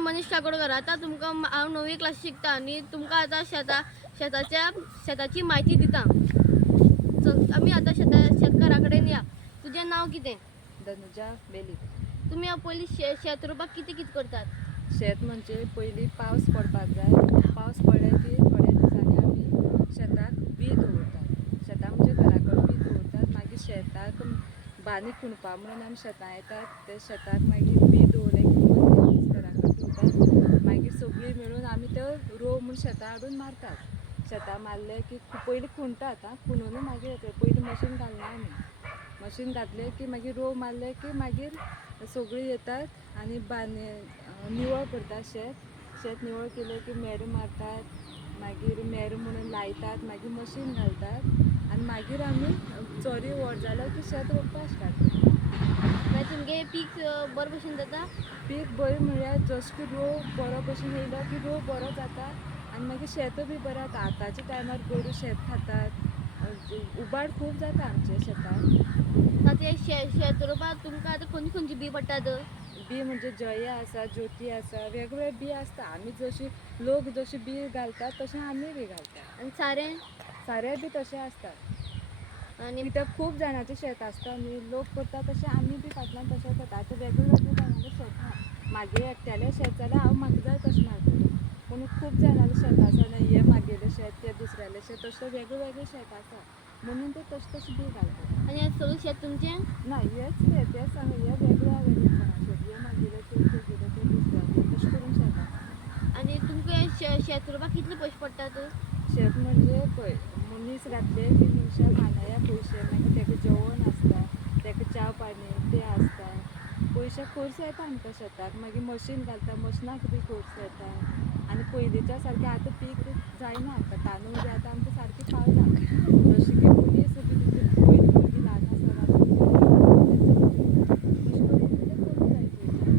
मनीष काकोडकर. आता तुमकां हांव 9वी क्लास शिकता आनी तुमकां आतां शेताची म्हायती दिता. आमी आतां शेतकारा कडेन या. तुजें नांव कितें? धनुजा बेली. तुमी पयलीं शेत रोवपाक कितें करतात? शेत म्हणजे पयलीं पावस पडपाक जाय. पावस पडले की थोड्या दिसांनी आमी शेताक बी दवरतात. शेतां म्हणजे घरा कडेन बी दवरतात. मागीर शेताक बांदी खणपा म्हणून आमी शेतां येतात. ते शेताक मागीर बी दवरले की घरा कडेन ठेवतात. मागीर सगळीं मेळून आमी त्यो रोव म्हूण शेतां हाडून मारतात. शेतां मारले की पयलीं खणतात. खणून मागीर पयलीं मशीन घालना आमी. मशीन घातले की मागीर रोव मारले की मागीर सगळीं येतात आनी निवळ करतात शेत निवळ केले की मेर मारतात. मागीर मेर म्हणून लायतात. मागीर मशीन घालतात आनी मागीर आमी चोरी व्हड जालो की शेत रोवपाक स्टार्ट करतात. मागीर तुमगे पीक बरो भशेन जाता? पीक बरें म्हळ्यार जशें की रोव बरो भशेन येयलो की रोव बरो जाता आनी मागीर शेत बी बरें जाता. आतांच्या टायमार गोरू शेत खातात. उबाड खूब जाता आमच्या शेतान. आतां शेत रोवपाक तुमकां आतां खंयची बी पडटात? बी म्हणजे जया आसा, ज्योती आसा, वेगवेगळे बी आसता. आमी जशी लोक जशी बी घालतात तशें आमी बी घालतात. आनी सारें? सारें बी तशें आसता. आनी कित्याक खूब जाणांचें शेत आसता न्ही. लोक करता तशें आमी बी फाटल्यान तशें करता. आतां वेगवेगळे जाणांचें शेत ना. म्हागे एकट्यालें शेत जाल्यार हांव म्हाका जाय तशें मारतलें. पूण खूब जाणांचें शेत आसा न्ही. हें म्हागेलें शेत, तें दुसऱ्यालें शेत, तशें वेगवेगळे शेत आसा म्हणून ते तशें बी घालतात. आनी हें सगळें शेत तुमचें? ना हेंच तें सांग हें वेगळ्या शेत. हें म्हागेलें तें तुगेलें तें दुसऱ्यालें तशें करून शेत आसा. आनी तुमकां शेत रोवपाक कितले पयशे पडटात? शेत म्हणजे पळय मनीस घातले की मनशाक मानाया पयशे. मागीर तेका जेवण आसता, तेका च्या पाणी तें आसता. पयशे खर्च येता आमकां शेताक. मागीर मशीन घालता, मशिनाक बी खर्च येता. आनी पयलींच्या सारकें आतां पीक जायना. आतां तांदूळ बी आतां आमकां सारकें पावना. जशें की मनीस बी पयलीं भुरगीं ल्हान आसतना तशें करून तें करूंक जाय पयलीं.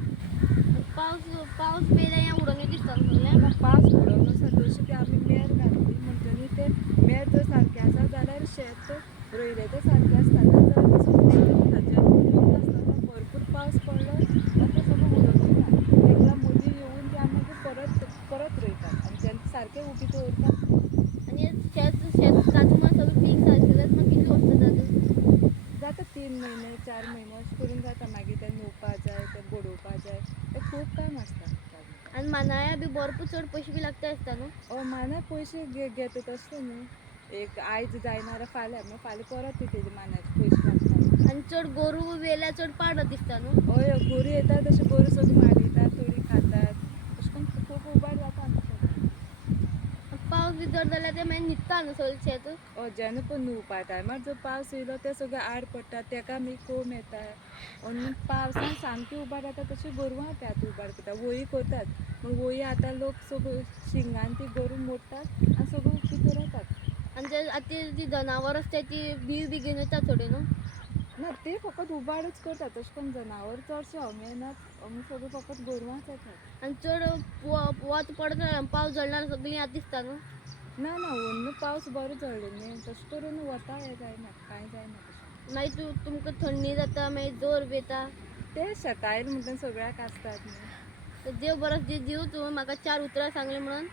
पावस पेयल्यार हें उडोंग दिसता सगळें? पावस पडून आसा जशें की आमी मेर घातली म्हणटनी तें मेर जर सारकें आसा जाल्यार शेत रोयलें तें सारकें आसता. नाजाल्यार तें सगळें नासतना भरपूर पावस पडलो आनी तें सगळें उडोवन वयता. एकदां मदीं येवन तें आमी मागीर परत रोयतात आनी तेन्ना सारकें उबी दवरतात. आनी शेत जाता म्हणून सगळें पीक सारकें जाता म्हणून कितले वर्सां जाता? जाता 3 म्हयने 4 म्हयने अशें करून जाता. मागीर तें नुवपा जाय, तें बडोवपा जाय, तें खूब काम आसता. आनी मानाया बी भरपूर चड पयशे बी लागता आसता न्हू? हय मानाय पयशे घेता तशें न्ही. एक आयज जायना जाल्यार फाल्यां मागीर फाल्यां परत तेजे मानायचे पयशे लागता. आनी चड गोरू येयल्यार चड पाड दिसता न्हू? हय गोरू येता तशें गोरू सगळीं मारयतात, थोडीं खातात. अशें करून खूब उबाड जाता आमच्या शेतान. पावस बी चड जाल्यार तें मागीर न्हिदता न्हू सगळें शेत? हय जेन्ना पळय नुवपा टायमार जर पावस येयलो तें सगळें आड पडटा, तेका मागीर कोंब येता. आनी पावसान सामकी उबाड जाता तशी गोरवां बी आतां उबाड करता. वळी करतात. पूण वळी आतां लोक सगळीं शिंगान ती गोरू मोडटात आनी सगळीं उक्ती पेरयतात. आनी आतां जी जनावर आसता ती बी घेवन वयता थोडी न्हू? ना ती फकत उबाडच करतात. तशें करून जनावर चडशे येनात. आमी सगळीं फकत गोरवांच येतात. आनी चड वत पडता पावस झडल्यार सगळीं आतां दिसता न्हू? ना व्हडलो पावस बरो झडलो न्ही. तशें करून वता हें जायना, कांय जायना तशें. मागीर तुमकां थंडी जाता, मागीर जोर बी येता? तें शेतां येयला म्हणटना सगळ्याक आसतात न्ही. देव बरो दीवं तूं म्हाका 4 उतरां सांगलें म्हणून.